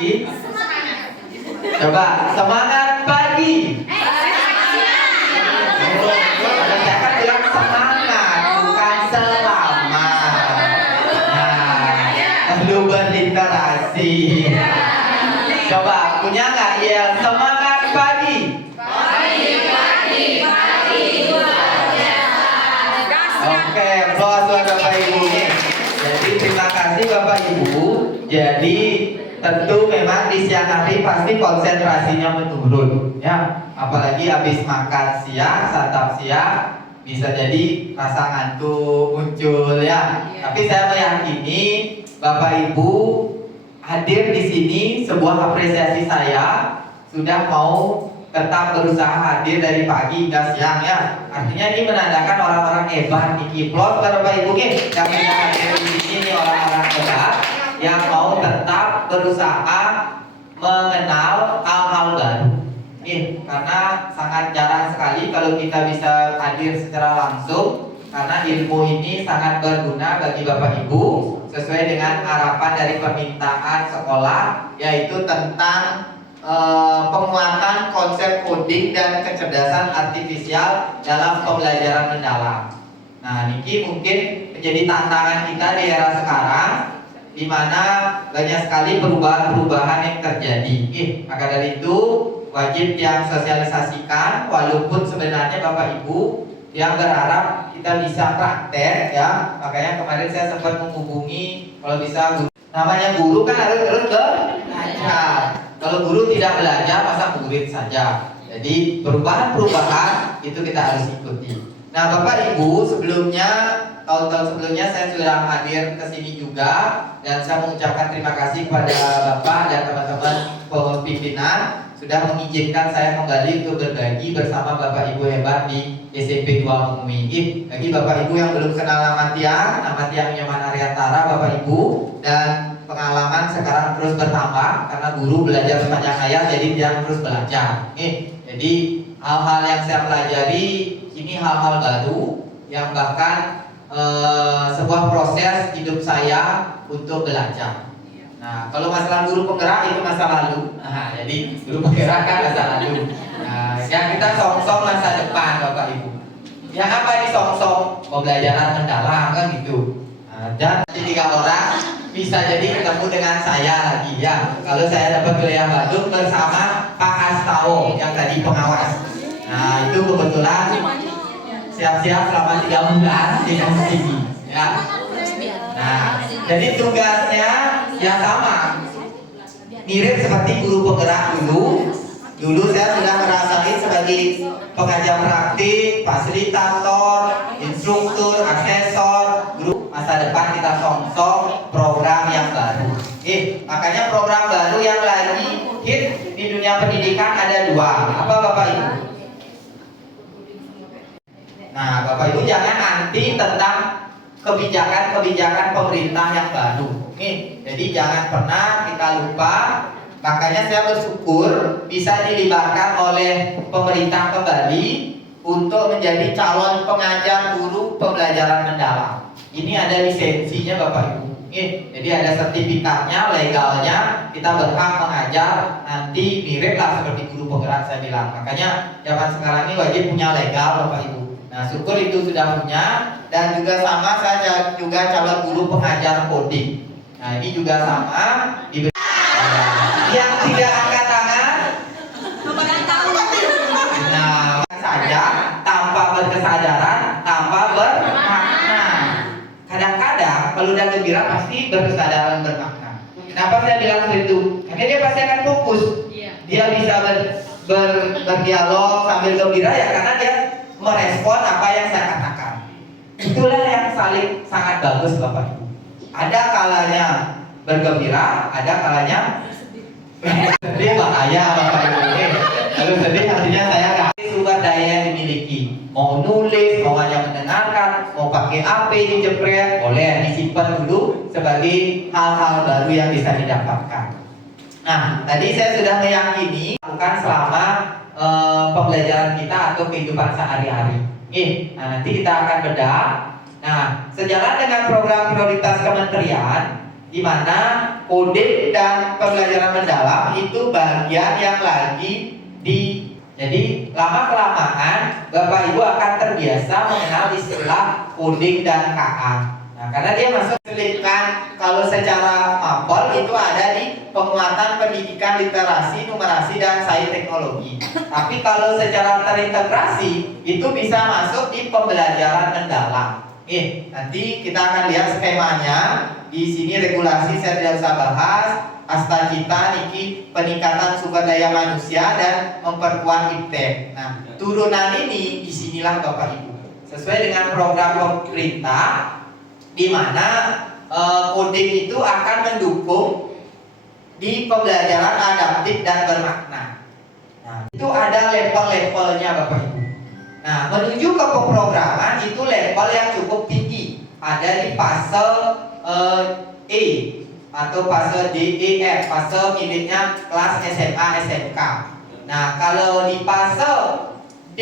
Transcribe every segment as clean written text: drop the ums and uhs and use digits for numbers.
Ih, coba semangat pagi. Saya kan bilang semangat, bukan selamat. Nah, perlu berliterasi. Coba punya nggak ya semangat pagi? Oke, applause buat Bapak Ibu nih. Jadi terima kasih Bapak Ibu. Jadi tentu memang di siang hari pasti konsentrasinya menurun, ya. Apalagi habis makan siang, santap siang, bisa jadi rasa ngantuk muncul, ya. Tapi saya meyakini Bapak Ibu hadir di sini sebuah apresiasi saya sudah mau tetap berusaha hadir dari pagi hingga siang, ya. Artinya ini menandakan orang-orang hebat. Applause Bapak Ibu yang sudah hadir di sini, nih orang-orang hebat yang mau tetap berusaha mengenal hal-hal baru. Karena sangat jarang sekali kalau kita bisa hadir secara langsung, karena ilmu ini sangat berguna bagi Bapak Ibu sesuai dengan harapan dari permintaan sekolah, yaitu tentang penguatan konsep coding dan kecerdasan artifisial dalam pembelajaran mendalam. Nah, niki mungkin menjadi tantangan kita di era sekarang, di mana banyak sekali perubahan-perubahan yang terjadi. Maka dari itu wajib yang sosialisasikan, walaupun sebenarnya Bapak Ibu yang berharap kita bisa praktek, ya. Makanya kemarin saya sempat menghubungi, kalau bisa namanya guru kan harus belajar. Kalau guru tidak belajar, masa murid saja. Jadi perubahan-perubahan itu kita harus ikuti. Nah, Bapak Ibu, sebelumnya tahun-tahun sebelumnya saya sudah hadir ke sini juga, dan saya mengucapkan terima kasih kepada Bapak dan teman-teman pimpinan sudah mengizinkan saya kembali untuk berbagi bersama Bapak Ibu hebat di SMP 2 Mumi. Bagi Bapak Ibu yang belum kenal nama Tiang Nyoman Aryantara, Bapak Ibu, dan pengalaman sekarang terus bertambah karena guru belajar sepanjang hayat, jadi Tiang terus belajar. Jadi hal-hal yang saya pelajari ini hal-hal baru yang bahkan sebuah proses hidup saya untuk belajar. Nah, kalau masalah guru penggerak itu masa lalu. Nah, jadi guru penggerak kan masa lalu. Nah, yang kita song-song masa depan, Bapak Ibu. Yang apa ini song-song? Pembelajaran mendalam kan gitu. Nah, dan 3 orang bisa jadi ketemu dengan saya lagi, ya. Kalau saya dapat wilayah Bandung bersama Pak Astao yang tadi pengawas. Nah, itu kebetulan siap-siap selama 3 bulan di sini, ya. Nah, jadi tugasnya ya sama, mirip seperti guru penggerak dulu. Dulu saya sudah merasakan sebagai pengajar praktik, fasilitator, instruktur, asesor, guru. Masa depan kita song-song program yang baru. Makanya program baru yang lagi hit di dunia pendidikan ada 2. Apa Bapak Ibu? Nah, Bapak Ibu jangan anti tentang kebijakan-kebijakan pemerintah yang baru. Jadi jangan pernah kita lupa. Makanya saya bersyukur bisa dilibatkan oleh pemerintah kembali untuk menjadi calon pengajar guru pembelajaran mendalam. Ini ada lisensinya Bapak Ibu. Jadi ada sertifikatnya, legalnya, kita berhak mengajar nanti miriplah seperti guru penggerak saya bilang. Makanya zaman sekarang ini wajib punya legal Bapak Ibu. Nah, syukur itu sudah punya, dan juga sama saya juga calon guru pengajar coding. Nah, ini juga sama yang tidak angkat tangan. Nah, saja tanpa berkesadaran, tanpa bermakna. Kadang-kadang kalau udah gembira pasti berkesadaran bermakna. Kenapa saya bilang seperti itu? Karena dia pasti akan fokus. Dia bisa berdialog sambil gembira, ya karena dia merespon apa yang saya katakan. Itulah yang saling sangat bagus Bapak Ibu. Ada kalanya bergembira, ada kalanya sedih, bahaya Bapak Ibu. Kalau sedih artinya saya nggak sumber daya yang dimiliki. Mau nulis, mau hanya mendengarkan, mau pakai HP dijepret, boleh disimpan dulu sebagai hal-hal baru yang bisa didapatkan. Nah, tadi saya sudah meyakini bukan selama pembelajaran kita atau kehidupan sehari-hari. Nah, nanti kita akan bedah. Nah, sejalan dengan program prioritas kementerian, di mana koding dan pembelajaran mendalam itu bagian yang lagi jadi lama kelamaan Bapak Ibu akan terbiasa mengenal istilah koding dan KA. Nah, karena dia masuk selipkan kalau secara mapel itu ada di penguatan pendidikan literasi, numerasi dan sains teknologi. Tapi kalau secara terintegrasi itu bisa masuk di pembelajaran mendalam. Nanti kita akan lihat skemanya. Di sini regulasi saya tidak usah bahas. Asta kita niki peningkatan sumber daya manusia dan memperkuat iptek. Nah, turunan ini disinilah Bapak Ibu sesuai dengan program pemerintah di mana koding itu akan mendukung di pembelajaran adaptif dan bermakna. Nah, itu ada level-levelnya Bapak Ibu. Nah, menuju ke pemrograman itu level yang cukup tinggi. Ada di fase E atau fase D, E, F, fase miliknya kelas SMA, SMK. Nah, kalau di fase D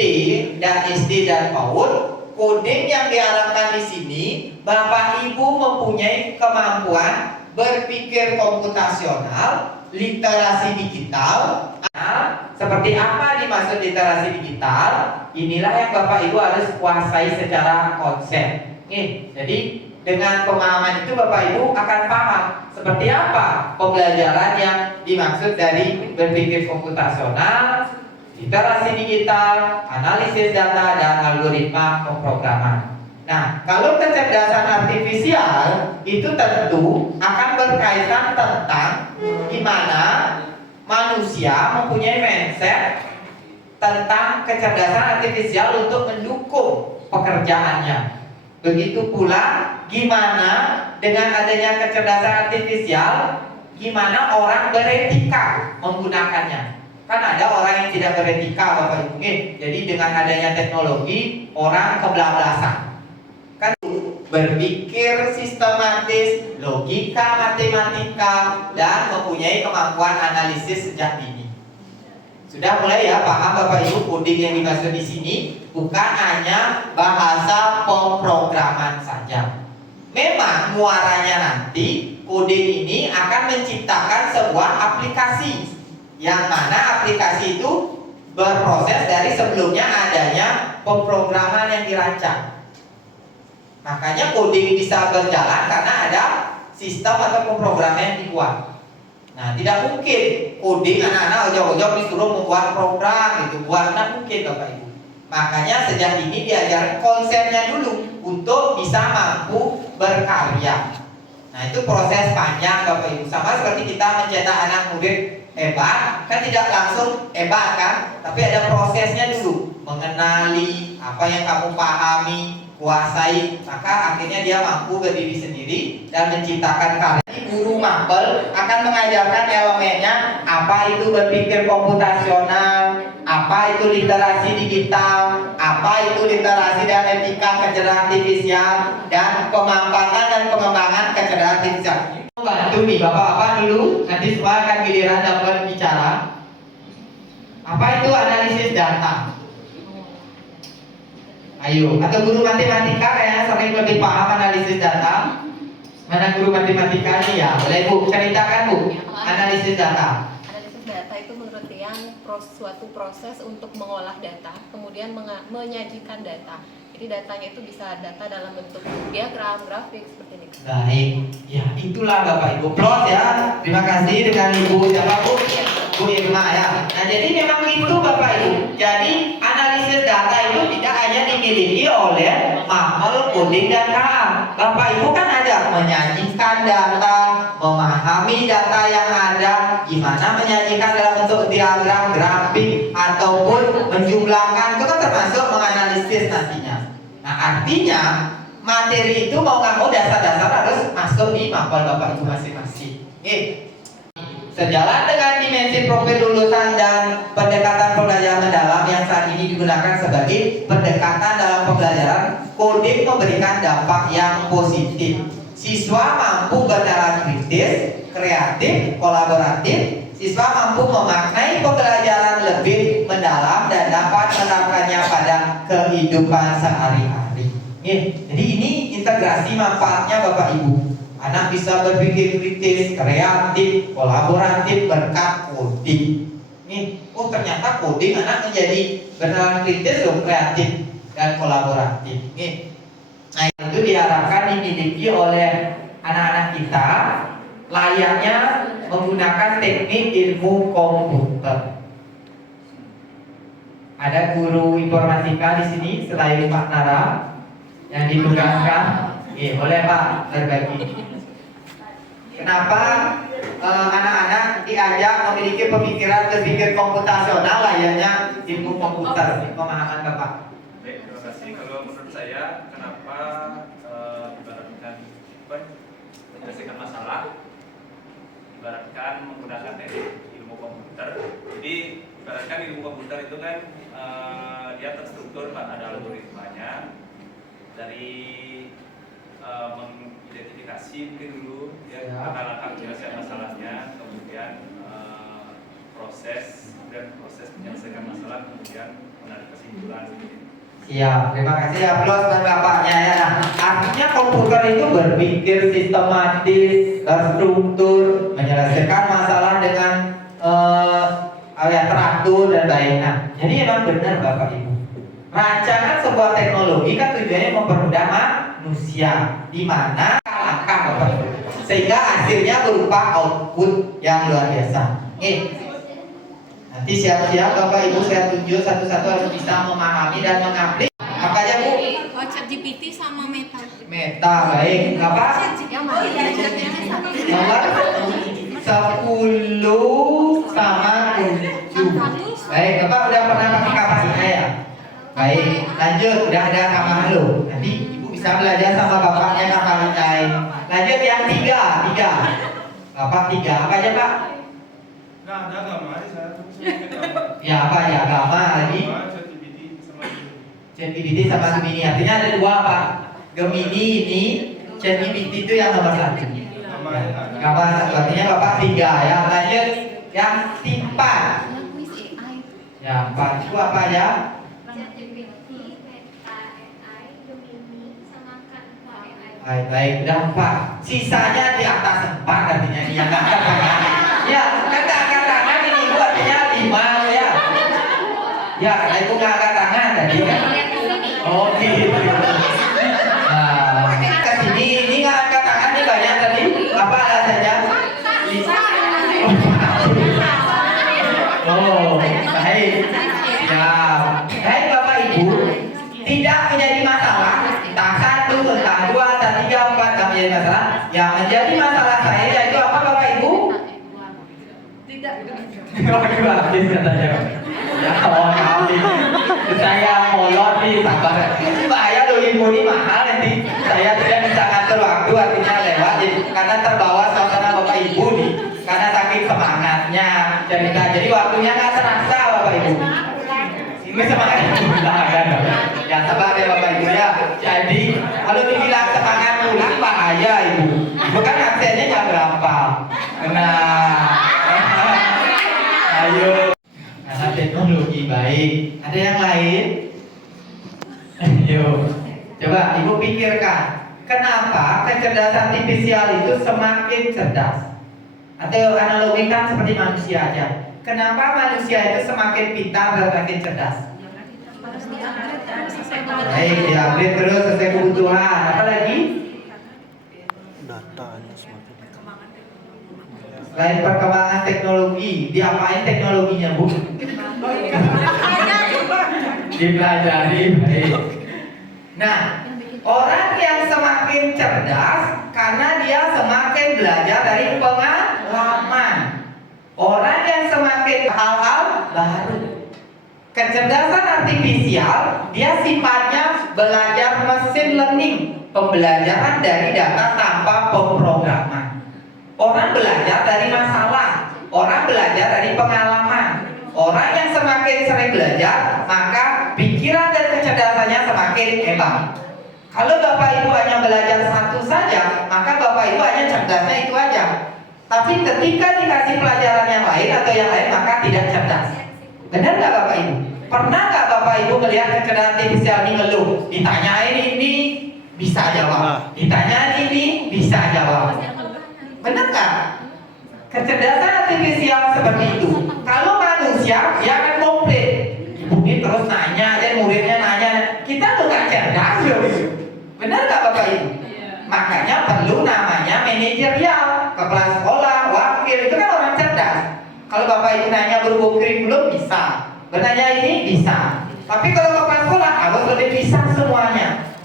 dan SD dan PAUD, koding yang diharapkan di sini Bapak Ibu mempunyai kemampuan berpikir komputasional, literasi digital. Nah, seperti apa dimaksud literasi digital? Inilah yang Bapak Ibu harus kuasai secara konsep. Jadi dengan pemahaman itu Bapak Ibu akan paham seperti apa pembelajaran yang dimaksud dari berpikir komputasional, literasi digital, analisis data, dan algoritma pemrograman. Nah, kalau kecerdasan artifisial itu tentu akan berkaitan tentang gimana manusia mempunyai mindset tentang kecerdasan artifisial untuk mendukung pekerjaannya. Begitu pula gimana dengan adanya kecerdasan artifisial, gimana orang beretika menggunakannya. Kan ada orang yang tidak beretika Bapak Ibu. Jadi dengan adanya teknologi orang kebablasan. Kan berpikir sistematis, logika matematika, dan mempunyai kemampuan analisis sejak dini. Sudah mulai ya paham Bapak Ibu koding yang dimaksud di sini bukan hanya bahasa pemrograman saja. Memang muaranya nanti koding ini akan menciptakan sebuah aplikasi yang mana aplikasi itu berproses dari sebelumnya adanya pemrograman yang dirancang. Makanya koding bisa berjalan karena ada sistem atau pemrograman yang dibuat. Nah, tidak mungkin koding anak-anak ojok-ojok disuruh membuat program gitu, buat tidak mungkin Bapak Ibu. Makanya sejak ini diajarkan konsepnya dulu untuk bisa mampu berkarya. Nah, itu proses panjang Bapak Ibu. Sama seperti kita mencetak anak murid hebat, kan tidak langsung hebat kan, tapi ada prosesnya dulu. Mengenali apa yang kamu pahami, kuasai, maka akhirnya dia mampu berdiri sendiri dan menciptakan karya. Guru mapel akan mengajarkan elemennya, apa itu berpikir komputasional, apa itu literasi digital, apa itu literasi dan etika kecerdasan artifisial, dan pemanfaatan dan pengembangan kecerdasan artifisial. Bantu nih bapak-bapak dulu, nanti semua akan giliran dapat bicara. Apa itu analisis data? Ayo, atau guru matematika kayaknya sering lebih paham analisis data. Mana guru matematika nih ya? Boleh Bu, ceritakan Bu, analisis data. Analisis data itu menurut yang suatu proses untuk mengolah data, kemudian menyajikan data. Jadi datanya itu bisa data dalam bentuk diagram, grafik, seperti ini. Baik, ya itulah Bapak Ibu. Plus ya, terima kasih dengan Ibu siapa Bu? Bu Irma ya. Nah jadi memang itu Bapak Ibu. Jadi analisis data itu tidak hanya dimiliki oleh mapel, koding, dan KA. Bapak Ibu kan ada menyajikan data, memahami data yang ada, gimana menyajikan dalam bentuk diagram, grafik, ataupun menjumlahkan, itu kan termasuk menganalisis nantinya. Nah artinya materi itu mau nggak mau dasar-dasar harus masuk di mapel Bapak Ibu masing-masing. Sejalan dengan dimensi profil lulusan dan pendekatan pembelajaran mendalam yang saat ini digunakan sebagai pendekatan dalam pembelajaran, koding memberikan dampak yang positif. Siswa mampu bernalar kritis, kreatif, kolaboratif. Siswa mampu memaknai pembelajaran lebih mendalam dan dapat menerapkannya pada kehidupan sehari-hari. Jadi ini integrasi manfaatnya Bapak Ibu. Anak bisa berpikir kritis, kreatif, kolaboratif berkat coding. Nih, oh ternyata coding anak menjadi benar kritis loh, kreatif dan kolaboratif. Nih, nah itu diharapkan dimiliki oleh anak-anak kita layaknya menggunakan teknik ilmu komputer. Ada guru informatika di sini selain Pak Nara yang ditugaskan. Boleh Pak berbagi. Kenapa anak-anak diajak memiliki pemikiran berpikir komputasional layaknya ilmu komputer? Pemahaman Bapak. Baik, terima kasih. Kalau menurut saya, kenapa ibaratkan menyelesaikan masalah, ibaratkan menggunakan teknik ilmu komputer. Jadi ibaratkan ilmu komputer itu kan dia terstruktur, Pak, ada algoritmanya dari mengidentifikasi mungkin dulu ya langkah-langkah penyelesaian masalahnya, kemudian proses menyelesaikan masalah, kemudian menarik kesimpulan. Iya, terima kasih ya plus buat Bapaknya ya. Nah, artinya komputer itu berpikir sistematis, terstruktur, menyelesaikan masalah dengan teratur dan baik. Nah, jadi memang benar Bapak Ibu. Rancangan sebuah teknologi kan tujuannya mempermudah manusia, di mana langkah Bapak Ibu, sehingga hasilnya berupa output yang luar biasa. Nanti siap-siap Bapak Ibu saya tunjuk satu-satu harus bisa memahami dan mengaplik. Apa aja Bu? ChatGPT sama Meta. Meta, baik. Apa? Yang mana? Nomor 10 sama 7. Baik, Bapak udah pernah pakai kapasitas ya? Baik, lanjut. Udah ada tambahan lo. Nanti Ibu bisa belajar sama Bapaknya kapasitas. Lanjut yang 3. Bapak 3. Apa aja Pak? Nah, ada agama saya tuh. Ya apa ya, agama lagi? ChatGPT sama Gemini. Artinya ada 2 Pak. Gemini ini, ChatGPT itu yang nomor 1. Gambar 1 artinya Bapak 3 ya. Lanjut yang 4. Ya 4 itu apa ya? Baik, udah 4. Sisanya di atas 4 artinya dia nggak angkat tangan. Ya, kata angkat tangan ini Ibu artinya 5 ya. Ya, karena Ibu nggak angkat tangan tadi kan. Oh gitu. Nah, ke sini ini nggak angkat tangan nih banyak tadi. Apa alasannya? Oh, baik. Ya, baik Bapak Ibu, tidak menjadi masalah. Entah 1, entah 2, entah 3, 4 tidak menjadi masalah. Yang menjadi masalah saya yaitu apa Bapak Ibu? Tidak. Waduh, habis katanya. Ya Allah, saya molot nih sabar. Bahaya loh info ini mahal nanti. Saya tidak bisa ngatur waktu artinya lewat karena terbawa suasana Bapak Ibu nih. Karena saking semangatnya cerita. Jadi waktunya nggak terasa Bapak Ibu. Ini semangat kan? Ya sabar ya Bapak Ibu ya. Jadi kalau dibilang semangat pulang bahaya Ibu. Bukan absennya jam berapa? Ayo. Karena teknologi baik. Ada yang lain? Ayo. Coba Ibu pikirkan. Kenapa kecerdasan artifisial itu semakin cerdas? Atau analogikan seperti manusia aja. Kenapa manusia itu semakin pintar dan semakin cerdas? Baik, diupgrade terus sesuai kebutuhan. Apa lagi? Datanya semakin Selain perkembangan teknologi, diapain teknologinya Bu? Dipelajari. Baik. Nah, orang yang semakin cerdas karena dia semakin belajar dari pengalaman. Orang yang semakin hal-hal baru. Kecerdasan artifisial dia sifatnya belajar mesin learning, pembelajaran dari data tanpa pemrograman. Orang belajar dari masalah, orang belajar dari pengalaman. Orang yang semakin sering belajar, maka pikiran dan kecerdasannya semakin hebat. Kalau Bapak Ibu hanya belajar satu saja, maka Bapak Ibu hanya cerdasnya itu aja. Tapi ketika dikasih pelajaran yang lain atau yang lain, maka tidak cerdas. Benar nggak Bapak Ibu? Pernah nggak Bapak Ibu melihat kecerdasan artifisial ini ngeluh? Ditanyain ini, bisa jawab. Ditanya ini bisa jawab. Benar nggak? Kecerdasan artifisial seperti itu. Kalau manusia, dia akan komplit. Ibu ini terus nanya, dan muridnya nanya. Kita tuh nggak cerdas loh. Benar nggak Bapak Ibu? Makanya perlu namanya manajerial. Kepala sekolah, wakil, itu kan orang cerdas. Kalau Bapak Ibu nanya berhubung kurikulum, bisa. Bertanya ini, bisa. Tapi kalau kepala sekolah, harus lebih bisa semuanya.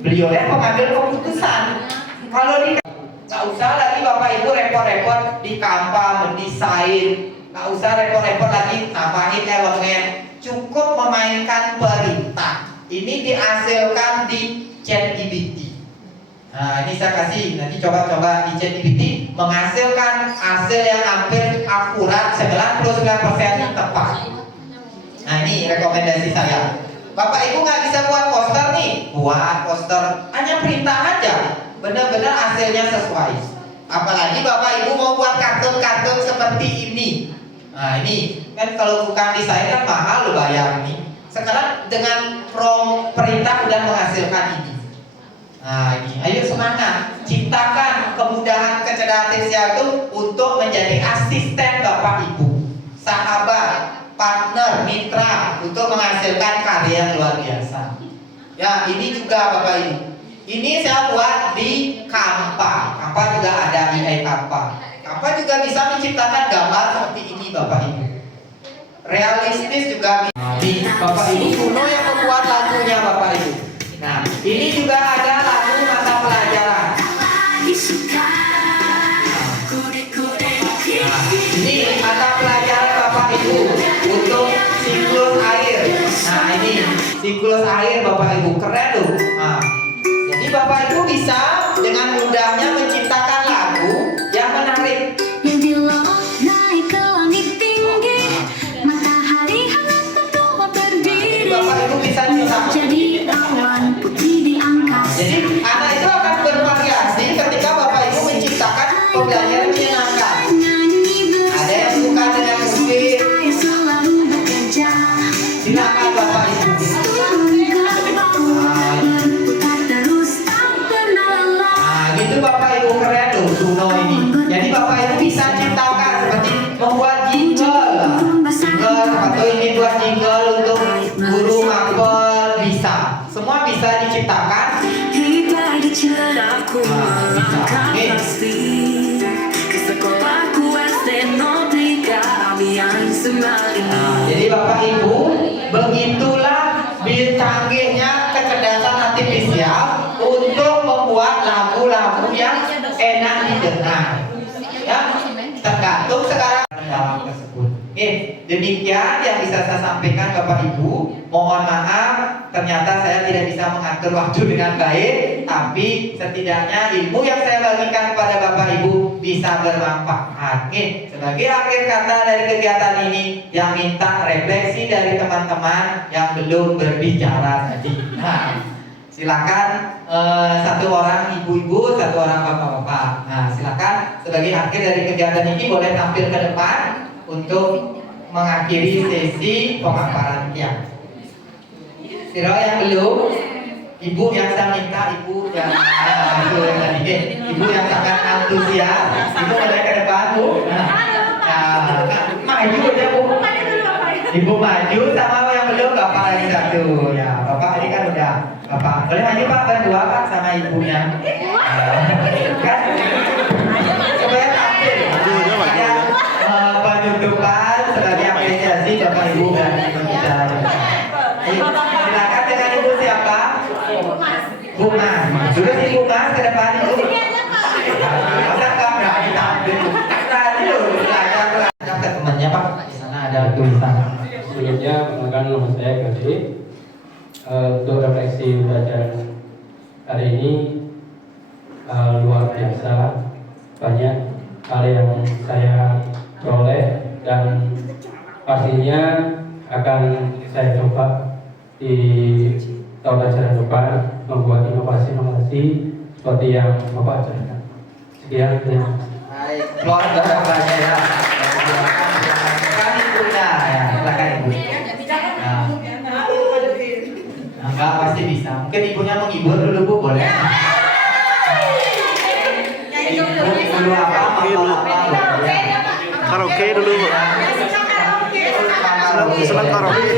Beliau pengambil keputusan. Kalau di nggak usah lagi Bapak Ibu repot-repot di kampa mendesain, nggak usah repot-repot lagi nambahin elemen, cukup memainkan perintah. Ini dihasilkan di ChatGPT. Nah ini saya kasih, nanti coba-coba di ChatGPT menghasilkan hasil yang hampir akurat 99% tepat. Nah ini rekomendasi saya. Bapak Ibu nggak bisa buat poster nih, buat poster hanya perintah aja. Benar-benar hasilnya sesuai. Apalagi Bapak Ibu mau buat kartun-kartun seperti ini. Nah ini kan kalau bukan desain kan mahal loh bayar ini. Sekarang dengan prompt perintah udah menghasilkan ini. Nah ini, ayo semangat. Ciptakan kemudahan kecerdasan artifisial itu untuk menjadi asisten Bapak Ibu, sahabat, partner, mitra untuk menghasilkan karya yang luar biasa. Ya ini juga Bapak Ibu. Ini saya buat di Canva. Canva juga ada di Canva. Canva juga bisa menciptakan gambar seperti ini Bapak Ibu. Realistis juga di Bapak Ibu. Kuno yang membuat lagunya Bapak Ibu. Nah, ini juga ada lagu mata pelajaran. Ini mata pelajaran Bapak Ibu untuk siklus air. Nah, ini siklus air Bapak Ibu, keren loh. Nah, jadi Bapak Ibu bisa dengan mudahnya menciptakan lagu yang menarik. Jadi Bapak Ibu bisa ciptakan. Jadi anak itu akan bervariasi ketika Bapak Ibu menciptakan pembelajaran menyenangkan. Ada yang suka dengan musik. Silakan Bapak Ibu. Gitu Bapak Ibu, keren loh Suno ini. Jadi Bapak Ibu bisa ciptakan seperti membuat jingle. Jingle atau ini buat jingle untuk guru mapel bisa. Semua bisa diciptakan. Jadi Bapak Ibu, begitulah canggihnya kecerdasan artifisial untuk membuat lagu-lagu yang enak didengar. Ya, tergantung sekarang dalam tersebut. Demikian yang bisa saya sampaikan Bapak Ibu. Mohon maaf, ternyata saya tidak bisa mengatur waktu dengan baik, tapi setidaknya ilmu yang saya bagikan kepada Bapak Ibu bisa bermanfaat. Sebagai akhir kata dari kegiatan ini, yang minta refleksi dari teman-teman yang belum berbicara tadi. Nah, silakan satu orang ibu-ibu, satu orang bapak-bapak. Nah, silakan sebagai akhir dari kegiatan ini boleh tampil ke depan untuk mengakhiri sesi pemaparan ya. Siro yang belum, ibu yang saya minta, ibu yang ibu yang sangat antusias, ibu boleh ke depan Bu. Nah, maju aja Bu. Ibu maju sama yang belum, bapak lagi satu ya. Bapak ini kan udah, bapak boleh maju Pak berdua Pak sama ibunya. Kan? Supaya tampil. Penutupan sebagai apresiasi Bapak Ibu dan berbicara. Silakan dengan Ibu siapa? Bu Mas. Sudah sih Bu Mas ke depan Ibu. Masa nggak berani tampil? Tadi loh belajar ke temannya Pak. Di sana ada tulisan. Sebelumnya perkenalkan nama saya Gade. Untuk refleksi pelajaran hari ini luar biasa, banyak hal yang saya peroleh dan pastinya akan saya coba di tahun ajaran depan membuat inovasi-inovasi seperti yang Bapak ajarkan. Sekian, terima kasih. Baik, keluarga bapaknya ya. Silakan ibunya ya, silakan ibu. Nah, enggak pasti bisa. Mungkin ibunya menghibur dulu Bu, boleh. Ibu dulu apa? Karaoke dulu, Bu. Senang karaoke.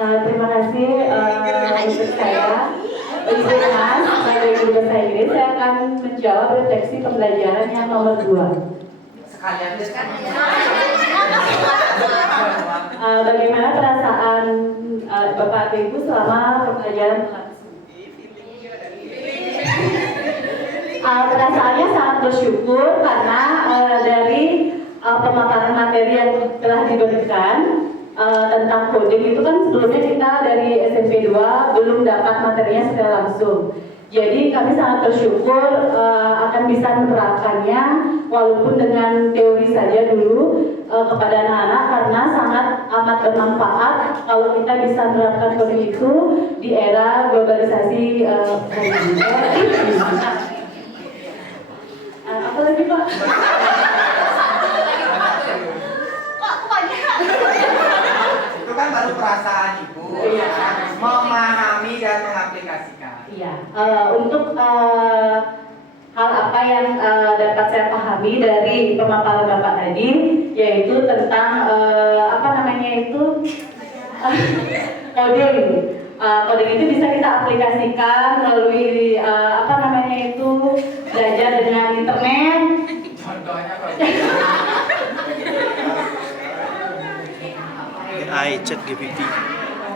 Terima kasih untuk saya. Ibu Mas, saya dari Guru Bahasa Inggris, saya akan menjawab refleksi pembelajaran yang nomor 2. Bagaimana perasaan Bapak atau Ibu selama pembelajaran berlangsung? Perasaannya sangat bersyukur karena dari pemaparan materi yang telah diberikan tentang coding itu kan sebelumnya kita dari SMP 2 belum dapat materinya secara langsung. Jadi kami sangat bersyukur akan bisa menerapkannya walaupun dengan teori saja dulu kepada anak-anak karena sangat amat bermanfaat kalau kita bisa menerapkan coding itu di era globalisasi hari ini. Apa lagi Pak? Itu kan baru perasaan Ibu. Iya. Memahami dan mengaplikasikan. Iya, untuk hal apa yang dapat saya pahami dari pemaparan Bapak tadi, yaitu tentang apa namanya itu coding. Coding itu bisa kita aplikasikan melalui apa namanya itu belajar dengan internet. Contohnya apa? AI ChatGPT.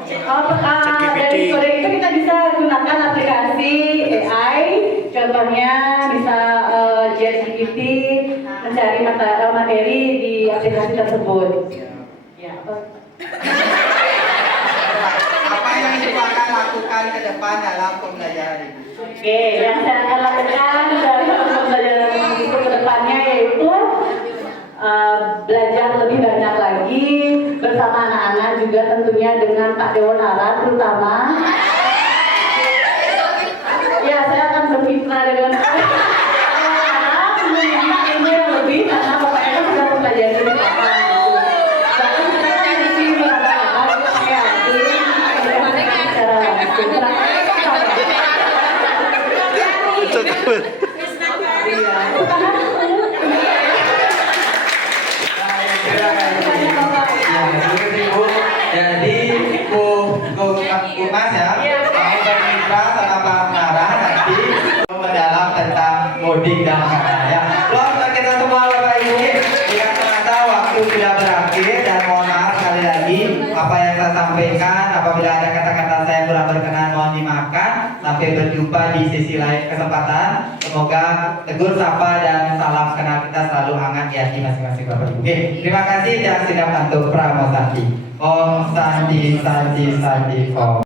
Dari coding itu kita bisa gunakan aplikasi AI, contohnya bisa ChatGPT mencari materi di aplikasi tersebut. Ya. Apa yang Ibu akan lakukan ke depan dalam pembelajaran Ibu? Oke, yang saya akan lakukan dalam pembelajaran itu ke depannya yaitu belajar lebih banyak lagi bersama anak-anak juga tentunya dengan Pak Dewonara terutama. Ya, saya akan bermitra dengan anak-anak meminta ilmu yang lebih karena bapaknya kan sudah mempelajari di Bapak. Bahkan kita masih meraba-raba untuk pakai hati secara langsung. Iya. Jadi Bu Mas ya, mau bermitra sama Pak Nara nanti mendalam tentang coding dan katanya. Loh, kita semua Bapak Ibu, tidak terasa waktu sudah berakhir dan mohon maaf sekali lagi apa yang saya sampaikan. Apabila ada kata-kata saya kurang berkenan mohon dimaafkan. Sampai berjumpa di sesi lain kesempatan. Semoga tegur sapa dan salam kenal kita selalu hangat di hati masing-masing Bapak Ibu. Oke, terima kasih dan sidang untuk Pramosanti. Om Santi Santi Santi Om.